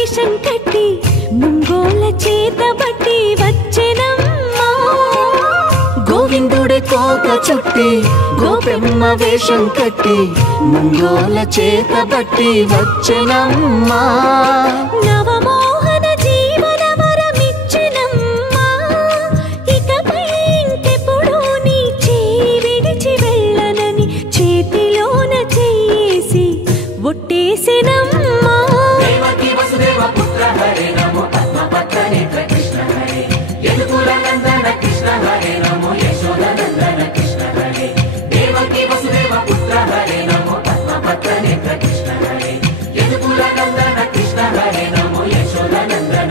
వేషం కట్టి ముంగోల చేతబట్టి వచ్చెనమ్మా గోవిందుడే కోక చుట్టి గోపెమ్మ వేషం కట్టి ముంగోల చేతబట్టి వచ్చెనమ్మా నవమోహన జీవన వరమిచ్చెనమ్మా ఇకపై ఇంకెప్పుడు నీ చేయి విడిచి వెళ్ళనని చేతిలోన చేసి ఒట్టేసెనమ్మా దేవకి వసుదేవ పుత్ర హరే నమో పద్మపత్ర నేత్ర కృష్ణ హరే యదుకుల నందన కృష్ణ హరే నమో యశోద నందన కృష్ణ హరే దేవకి వసుదేవ పుత్ర హరే నమో పద్మపత్ర నేత్ర కృష్ణ హరే యదుకుల నందన కృష్ణ హరే నమో యశోద నందన